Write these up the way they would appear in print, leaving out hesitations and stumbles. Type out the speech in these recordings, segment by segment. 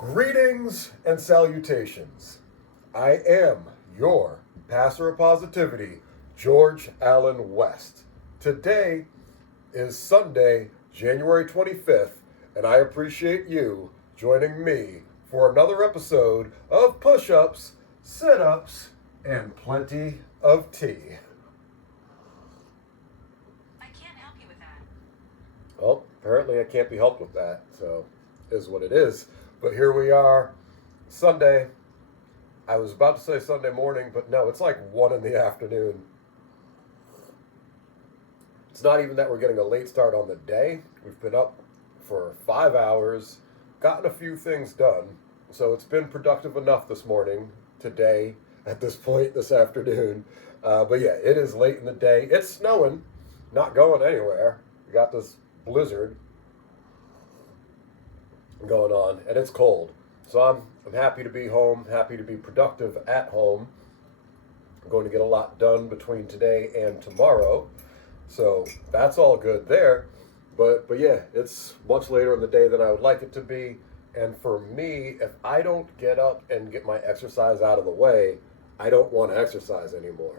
Greetings and salutations. I am your pastor of positivity, George Allen West. Today is Sunday, January 25th, and I appreciate you joining me for another episode of Push-Ups, Sit-Ups, and Plenty of Tea. I can't help you with that. Well, apparently I can't be helped with that, so is what it is. But here we are, Sunday. I was about to say Sunday morning, but no, it's like 1 in the afternoon. It's not even that we're getting a late start on the day. We've been up for 5 hours, gotten a few things done. So it's been productive enough this morning, today, at this point, this afternoon. But yeah, it is late in the day. It's snowing, not going anywhere. We got this blizzard going on, and it's cold. So I'm happy to be home, happy to be productive at home. I'm going to get a lot done between today and tomorrow. So that's all good there. But yeah, it's much later in the day than I would like it to be. And for me, if I don't get up and get my exercise out of the way, I don't want to exercise anymore.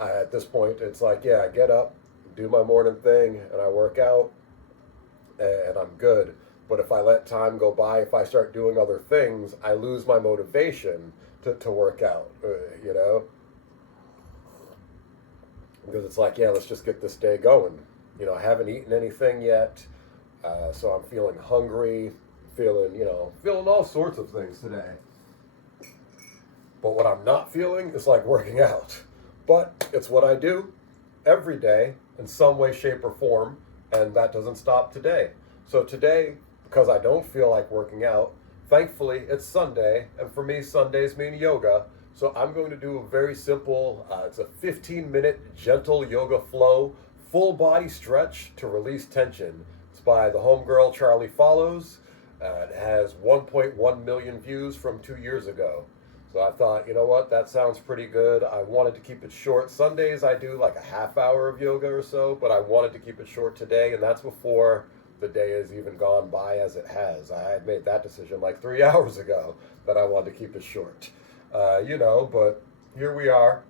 At this point, it's like, yeah, I get up, do my morning thing, and I work out, and I'm good. But if I let time go by, if I start doing other things, I lose my motivation to work out, Because it's like, yeah, let's just get this day going. I haven't eaten anything yet, so I'm feeling hungry, feeling all sorts of things today. But what I'm not feeling is like working out. But it's what I do every day in some way, shape, or form, and that doesn't stop today. So today, because I don't feel like working out, thankfully it's Sunday, and for me Sundays mean yoga. So I'm going to do a very simple, it's a 15-minute gentle yoga flow, full body stretch to release tension. It's by the homegirl Charlie Follows. It has 1.1 million views from 2 years ago. So I thought, you know what, that sounds pretty good. I wanted to keep it short. Sundays I do like a half hour of yoga or so, but I wanted to keep it short today, and that's before the day has even gone by as it has. I had made that decision like 3 hours ago that I wanted to keep it short. But here we are,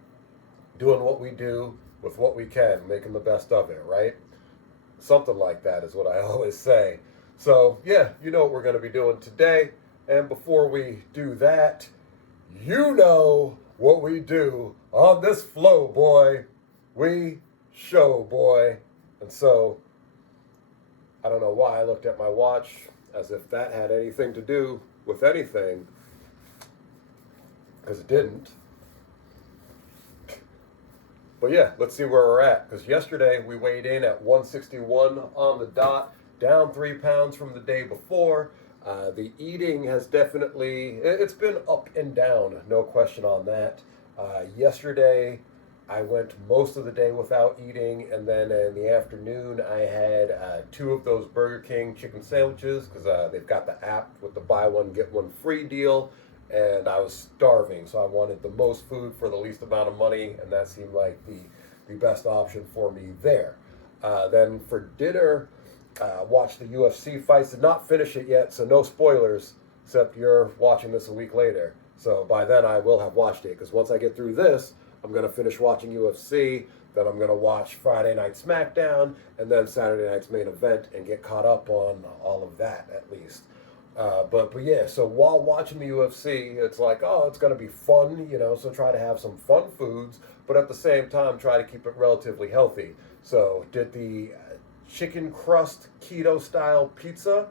doing what we do with what we can, making the best of it, right? Something like that is what I always say. So, yeah, you know what we're going to be doing today. And before we do that, you know what we do on this flow, boy. We show, boy. And so, I don't know why I looked at my watch as if that had anything to do with anything, because it didn't. But yeah, let's see where we're at, because yesterday we weighed in at 161 on the dot, down 3 pounds from the day before. The eating has definitely, it's been up and down, no question on that. Yesterday, I went most of the day without eating, and then in the afternoon, I had 2 of those Burger King chicken sandwiches, because they've got the app with the buy one, get one free deal, and I was starving, so I wanted the most food for the least amount of money, and that seemed like the best option for me there. Then for dinner, watched the UFC fights. Did not finish it yet, so no spoilers, except you're watching this a week later. So by then I will have watched it, because once I get through this, I'm going to finish watching UFC, then I'm going to watch Friday Night SmackDown, and then Saturday night's main event, and get caught up on all of that, at least. But yeah, so while watching the UFC, it's like, oh, it's going to be fun, so try to have some fun foods, but at the same time, try to keep it relatively healthy. So did the chicken crust keto style pizza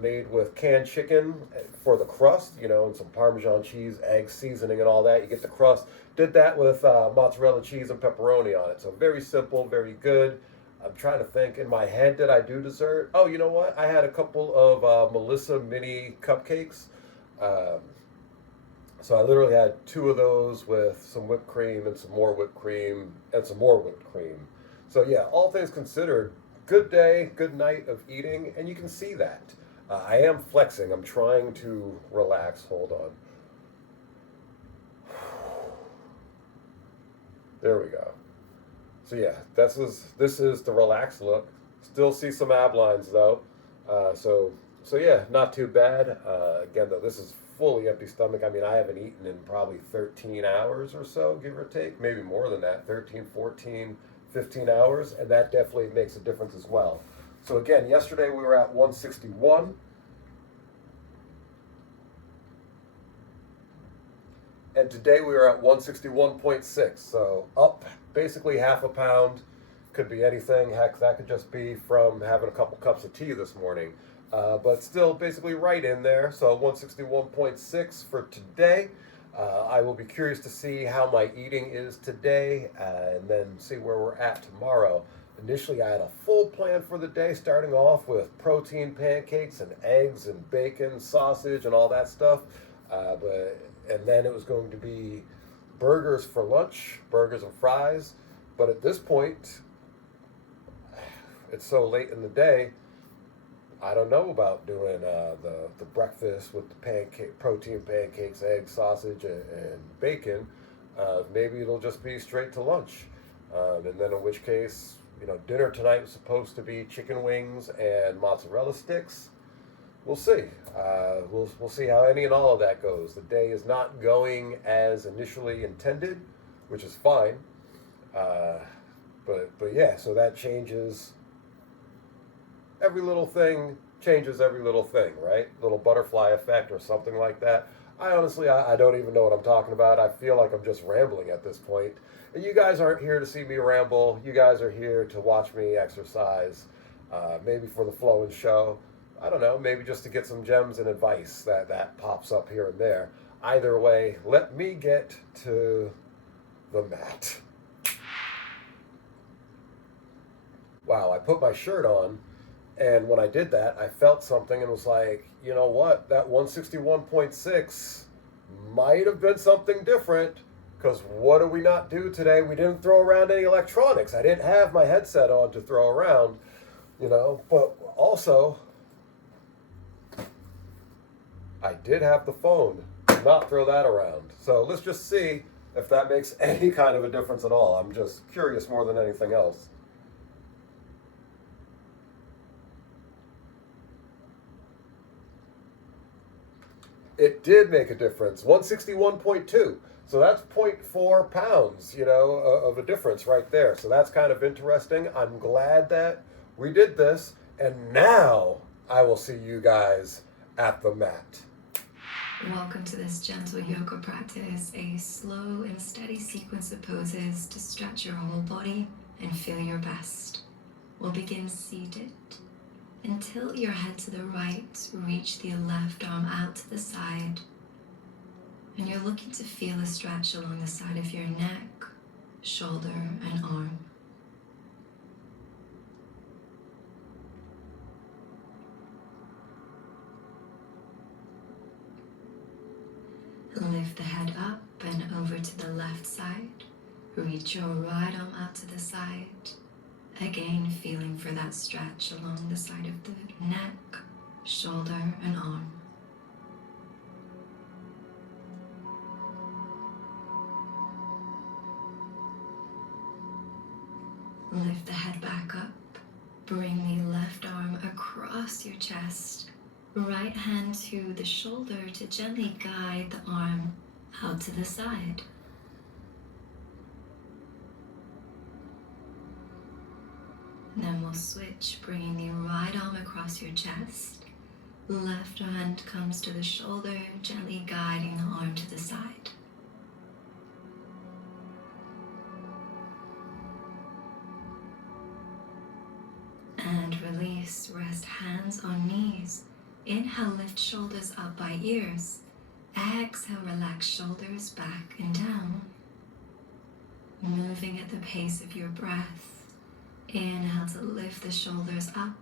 made with canned chicken for the crust, and some Parmesan cheese, egg seasoning, and all that. You get the crust. Did that with mozzarella cheese and pepperoni on it. So very simple, very good. I'm trying to think. In my head, did I do dessert? Oh, you know what? I had a couple of Melissa mini cupcakes. So I literally had 2 of those with some whipped cream and some more whipped cream and some more whipped cream. So yeah, all things considered, good day, good night of eating, and you can see that. I am flexing. I'm trying to relax. Hold on. There we go. So yeah, this is the relaxed look. Still see some ab lines though. So So yeah, not too bad. Again, though, this is fully empty stomach. I mean, I haven't eaten in probably 13 hours or so, give or take, maybe more than that, 13, 14, 15 hours, and that definitely makes a difference as well. So again, yesterday we were at 161, and today we were at 161.6. So up basically half a pound. Could be anything. Heck, that could just be from having a couple cups of tea this morning. But still basically right in there. So 161.6 for today. I will be curious to see how my eating is today and then see where we're at tomorrow. Initially, I had a full plan for the day, starting off with protein pancakes and eggs and bacon, sausage, and all that stuff. And then it was going to be burgers for lunch, burgers and fries. But at this point, it's so late in the day. I don't know about doing the breakfast with the protein pancakes, eggs, sausage, and bacon. Maybe it'll just be straight to lunch, and then in which case, dinner tonight was supposed to be chicken wings and mozzarella sticks. We'll see. We'll see how any and all of that goes. The day is not going as initially intended, which is fine. But yeah, so that changes. Every little thing changes every little thing, right? Little butterfly effect or something like that. I don't even know what I'm talking about. I feel like I'm just rambling at this point. And you guys aren't here to see me ramble. You guys are here to watch me exercise, maybe for the flow and show. I don't know, maybe just to get some gems and advice that pops up here and there. Either way, let me get to the mat. Wow, I put my shirt on, and when I did that, I felt something and was like, you know what? That 161.6 might have been something different. Because what did we not do today? We didn't throw around any electronics. I didn't have my headset on to throw around, But also, I did have the phone. Did not throw that around. So let's just see if that makes any kind of a difference at all. I'm just curious more than anything else. It did make a difference. 161.2. So that's zero point 0.4 pounds, of a difference right there. So that's kind of interesting. I'm glad that we did this. And now I will see you guys at the mat. Welcome to this gentle yoga practice, a slow and steady sequence of poses to stretch your whole body and feel your best. We'll begin seated. And tilt your head to the right, reach the left arm out to the side. And you're looking to feel a stretch along the side of your neck, shoulder, and arm. Lift the head up and over to the left side. Reach your right arm out to the side. Again, feeling for that stretch along the side of the neck, shoulder, and arm. Lift the head back up. Bring the left arm across your chest. Right hand to the shoulder to gently guide the arm out to the side. Then we'll switch, bringing the right arm across your chest. Left hand comes to the shoulder, gently guiding the arm to the side. And release, rest hands on knees. Inhale, lift shoulders up by ears. Exhale, relax shoulders back and down. Moving at the pace of your breath. Inhale to lift the shoulders up.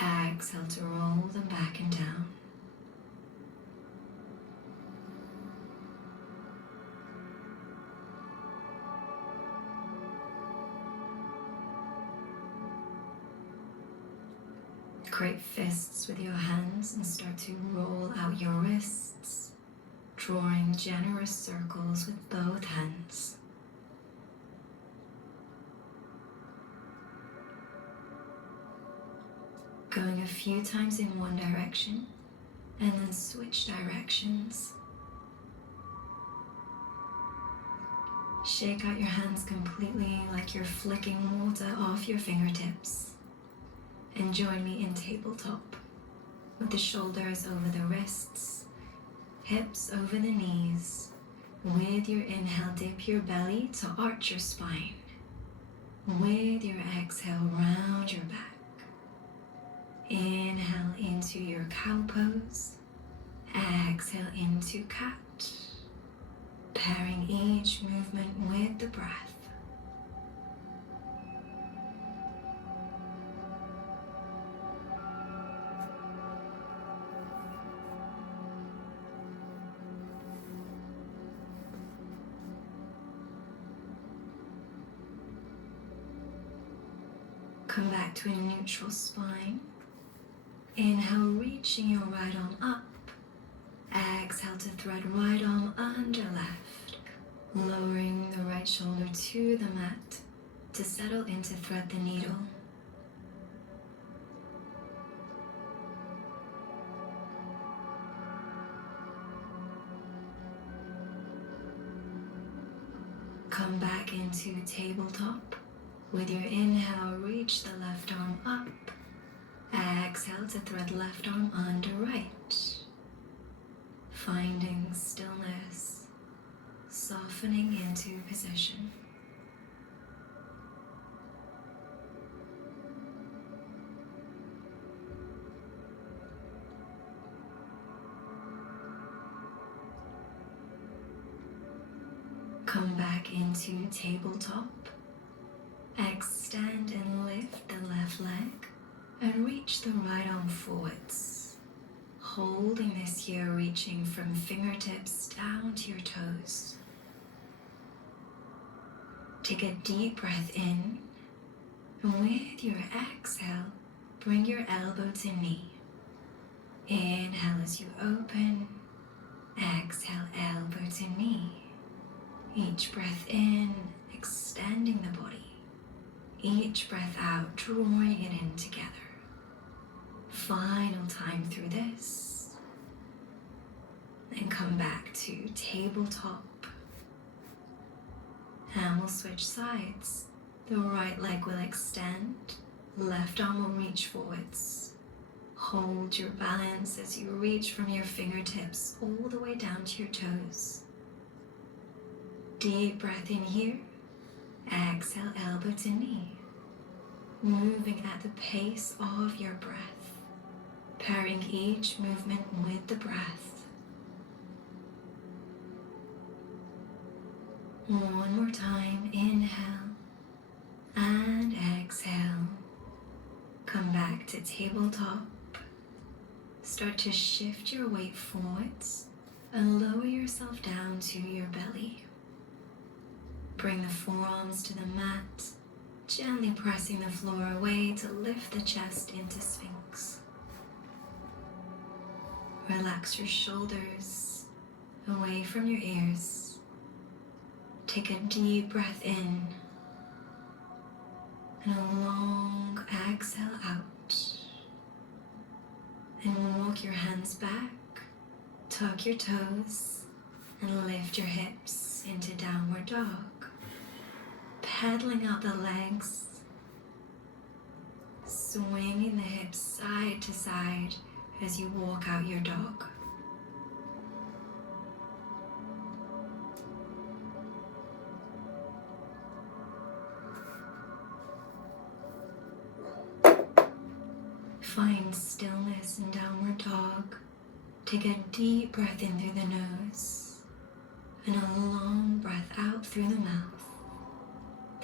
Exhale to roll them back and down. Create fists with your hands and start to roll out your wrists, drawing generous circles with both hands. Go going a few times in one direction and then switch directions. Shake out your hands completely like you're flicking water off your fingertips. And join me in tabletop, with the shoulders over the wrists, hips over the knees. With your inhale, dip your belly to arch your spine. With your exhale, round your back. Inhale into your cow pose. Exhale into cat. Pairing each movement with the breath. Come back to a neutral spine. Inhale, reaching your right arm up. Exhale to thread right arm under left. Lowering the right shoulder to the mat to settle into thread the needle. Come back into tabletop. With your inhale, reach the left arm up. Exhale to thread left arm under right. Finding stillness, softening into position. Come back into tabletop. Extend and lift the left leg and reach the right arm forwards. Holding this here, reaching from fingertips down to your toes. Take a deep breath in, and with your exhale, bring your elbow to knee. Inhale as you open, exhale, elbow to knee. Each breath in, extending the body. Each breath out, drawing it in together. Final time through this. Then come back to tabletop. And we'll switch sides. The right leg will extend, left arm will reach forwards. Hold your balance as you reach from your fingertips all the way down to your toes. Deep breath in here. Exhale, elbow to knee. Moving at the pace of your breath. Pairing each movement with the breath. One more time, inhale and exhale. Come back to tabletop. Start to shift your weight forwards and lower yourself down to your belly. Bring the forearms to the mat, gently pressing the floor away to lift the chest into Sphinx. Relax your shoulders away from your ears. Take a deep breath in and a long exhale out. And walk your hands back, tuck your toes, and lift your hips into downward dog. Pedaling out the legs, swinging the hips side to side as you walk out your dog. Find stillness in downward dog. Take a deep breath in through the nose and a long breath out through the mouth.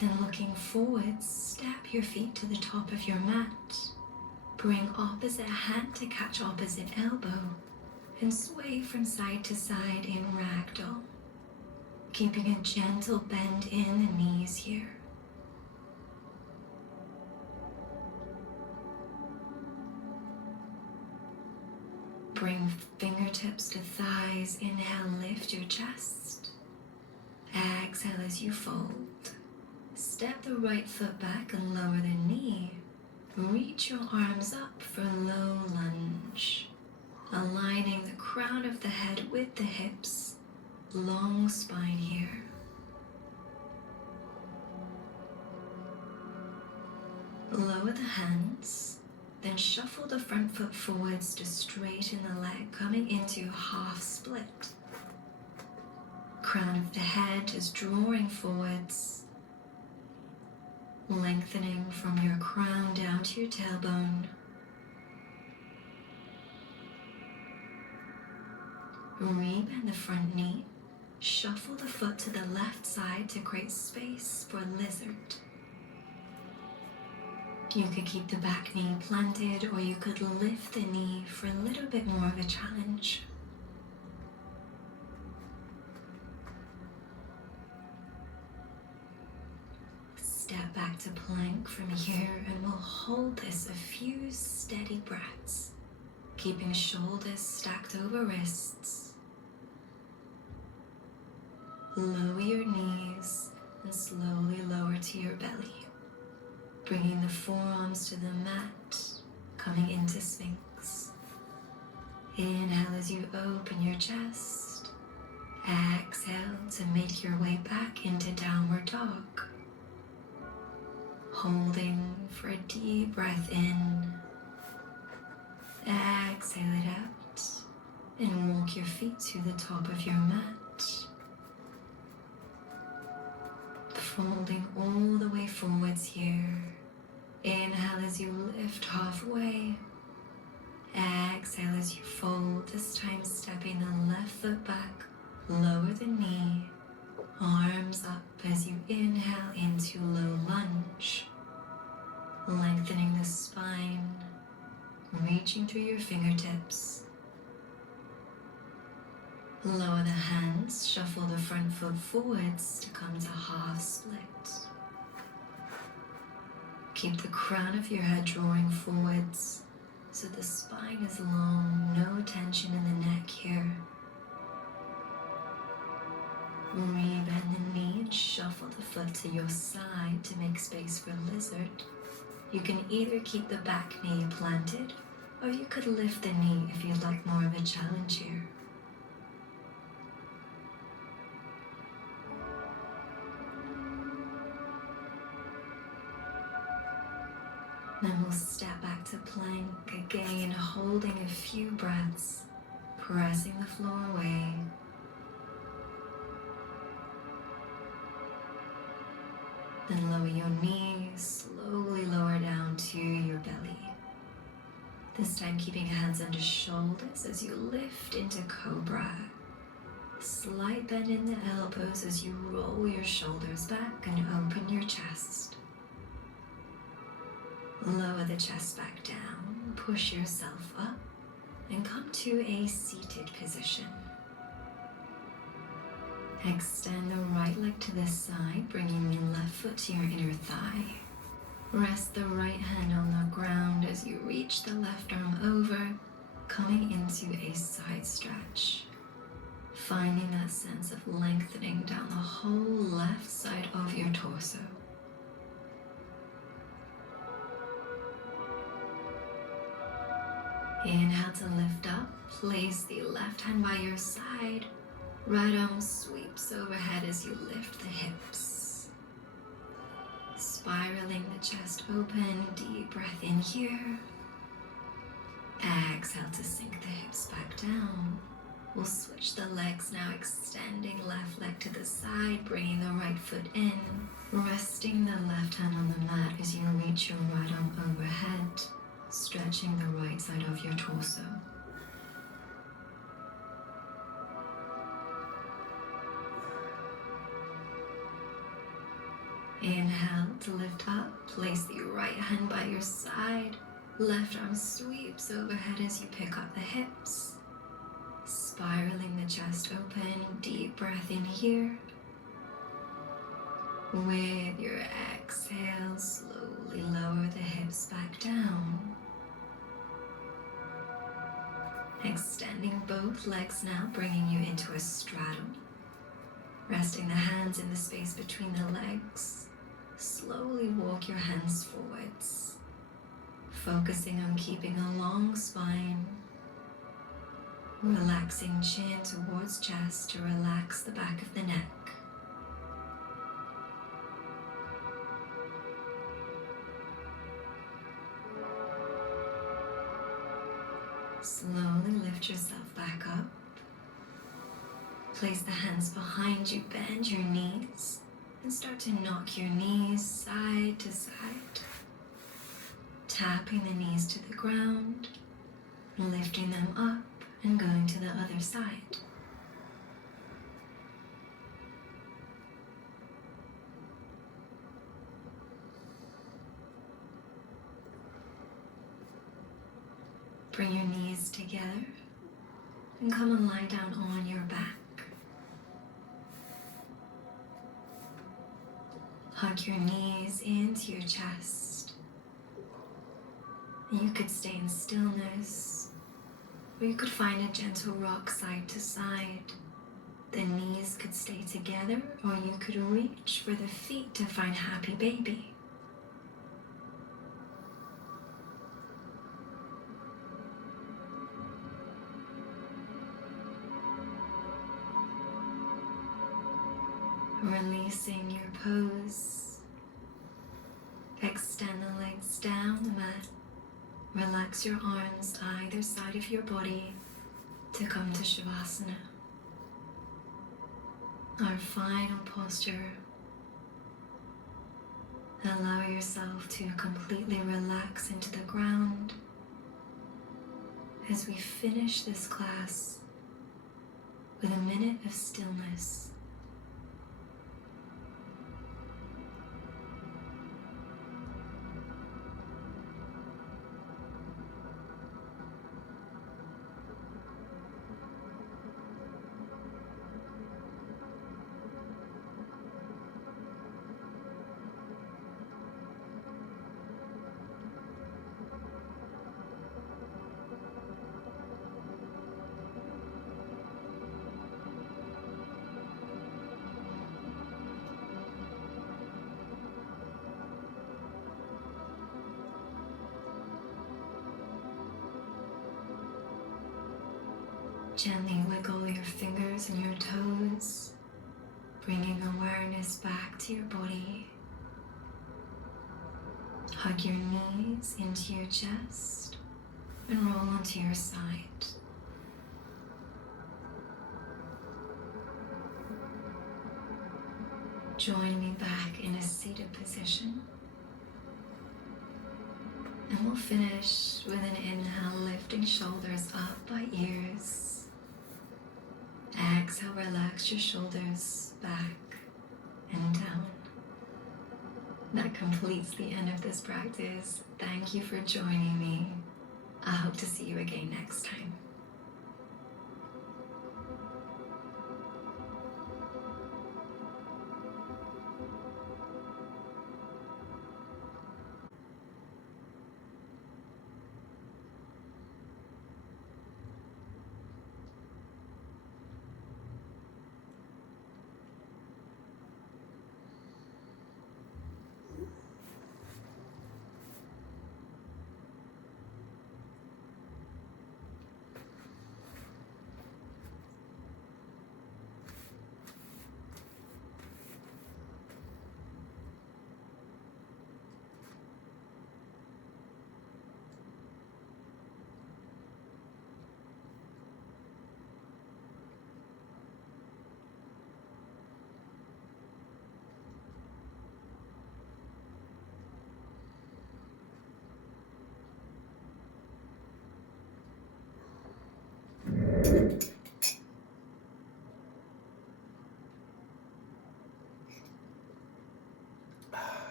Then looking forward, step your feet to the top of your mat. Bring opposite hand to catch opposite elbow and sway from side to side in ragdoll. Keeping a gentle bend in the knees here. Bring fingertips to thighs. Inhale, lift your chest. Exhale as you fold. Step the right foot back and lower the knee. Reach your arms up for low lunge, aligning the crown of the head with the hips, long spine here. Lower the hands, then shuffle the front foot forwards to straighten the leg, coming into half split. Crown of the head is drawing forwards, lengthening from your crown down to your tailbone. Rebend the front knee, shuffle the foot to the left side to create space for lizard. You could keep the back knee planted, or you could lift the knee for a little bit more of a challenge. Step back to plank from here, and we'll hold this a few steady breaths, keeping shoulders stacked over wrists. Lower your knees and slowly lower to your belly, bringing the forearms to the mat, coming into Sphinx. Inhale as you open your chest. Exhale to make your way back into downward dog. Holding for a deep breath in. Exhale it out and walk your feet to the top of your mat. Folding all the way forwards here. Inhale as you lift halfway. Exhale as you fold, this time stepping the left foot back, lower the knee, arms up as you inhale into low lunge, lengthening the spine, reaching through your fingertips. Lower the hands, shuffle the front foot forwards to come to half split. Keep the crown of your head drawing forwards so the spine is long, no tension in the neck here. Rebend the knee and shuffle the foot to your side to make space for lizard. You can either keep the back knee planted, or you could lift the knee if you'd like more of a challenge here. Then we'll step back to plank again, holding a few breaths, pressing the floor away. Then lower your knees, slowly lower down to your belly. This time keeping hands under shoulders as you lift into cobra. Slight bend in the elbows as you roll your shoulders back and open your chest. Lower the chest back down, push yourself up, and come to a seated position. Extend the right leg to the side, bringing the left foot to your inner thigh. Rest the right hand on the ground as you reach the left arm over, coming into a side stretch. Finding that sense of lengthening down the whole left side of your torso. Inhale to lift up, place the left hand by your side, right arm sweeps overhead as you lift the hips. Spiraling the chest open, deep breath in here. Exhale to sink the hips back down. We'll switch the legs now, extending left leg to the side, bringing the right foot in, resting the left hand on the mat as you reach your right arm overhead, stretching the right side of your torso. Inhale to lift up, place the right hand by your side, left arm sweeps overhead as you pick up the hips. Spiraling the chest open, deep breath in here. With your exhale, slowly lower the hips back down. Extending both legs now, bringing you into a straddle. Resting the hands in the space between the legs. Slowly walk your hands forwards. focusing on keeping a long spine, relaxing chin towards chest to relax the back of the neck. Slowly lift yourself back up. Place the hands behind you, bend your knees, and start to knock your knees side to side. Tapping the knees to the ground, lifting them up and going to the other side. Bring your knees together and come and lie down on your back. Hug your knees into your chest. You could stay in stillness, or you could find a gentle rock side to side. The knees could stay together, or you could reach for the feet to find happy baby. Releasing your pose. Extend the legs down the mat. Relax your arms either side of your body to come to Shavasana. Our final posture. Allow yourself to completely relax into the ground as we finish this class with a minute of stillness. Gently wiggle your fingers and your toes, bringing awareness back to your body. Hug your knees into your chest and roll onto your side. Join me back in a seated position. And we'll finish with an inhale, lifting shoulders up by ears. Exhale, relax your shoulders back and down. That completes the end of this practice. Thank you for joining me. I hope to see you again next time.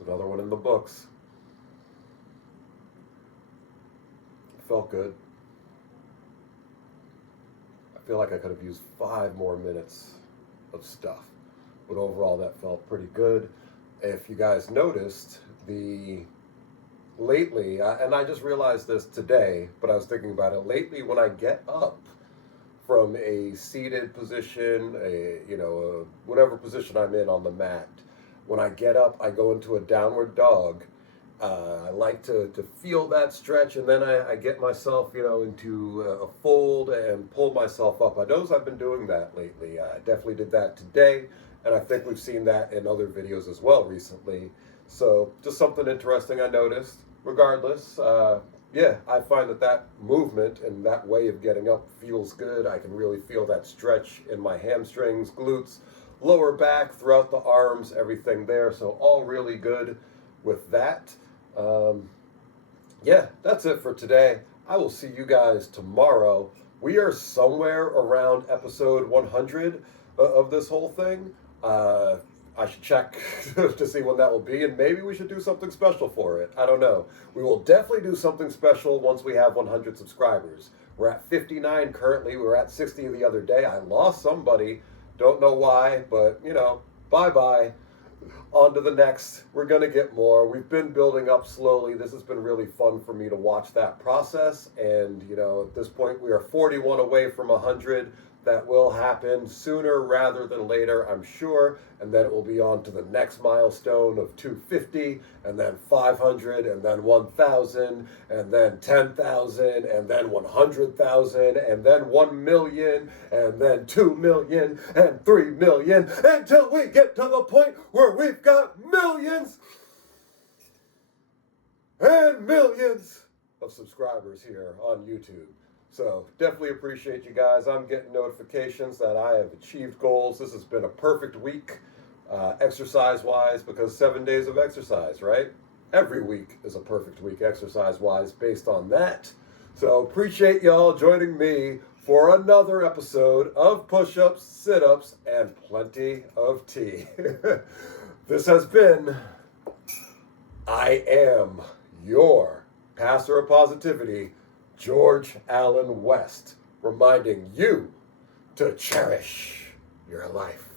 It's another one in the books. Felt good. I feel like I could have used 5 more minutes of stuff, but overall that felt pretty good. If you guys noticed, lately, and I just realized this today, but I was thinking about it lately, when I get up from a seated position, whatever position I'm in on the mat, when I get up, I go into a downward dog, I like to feel that stretch, and then I get myself, into a fold and pull myself up. I notice I've been doing that lately. I definitely did that today, and I think we've seen that in other videos as well recently. So just something interesting I noticed. Regardless, yeah, I find that movement and that way of getting up feels good. I can really feel that stretch in my hamstrings, glutes, lower back, throughout the arms, everything there. So all really good with that. Yeah, that's it for today. I will see you guys tomorrow. We are somewhere around episode 100 of this whole thing. I should check to see when that will be, and maybe we should do something special for it. I don't know. We will definitely do something special once we have 100 subscribers. We're at 59 currently. We were at 60 the other day. I lost somebody. Don't know why, but, bye-bye. On to the next. We're going to get more. We've been building up slowly. This has been really fun for me to watch that process. And, at this point, we are 41 away from 100. That will happen sooner rather than later, I'm sure. And then it will be on to the next milestone of 250, and then 500, and then 1,000, and then 10,000, and then 100,000, and then 1 million, and then 2 million, and 3 million, until we get to the point where we've got millions and millions of subscribers here on YouTube. So definitely appreciate you guys. I'm getting notifications that I have achieved goals. This has been a perfect week, exercise-wise, because 7 days of exercise, right? Every week is a perfect week exercise-wise based on that. So appreciate y'all joining me for another episode of Push-Ups, Sit-Ups, and plenty of tea. This has been I Am Your Pastor of Positivity, George Allen West, reminding you to cherish your life.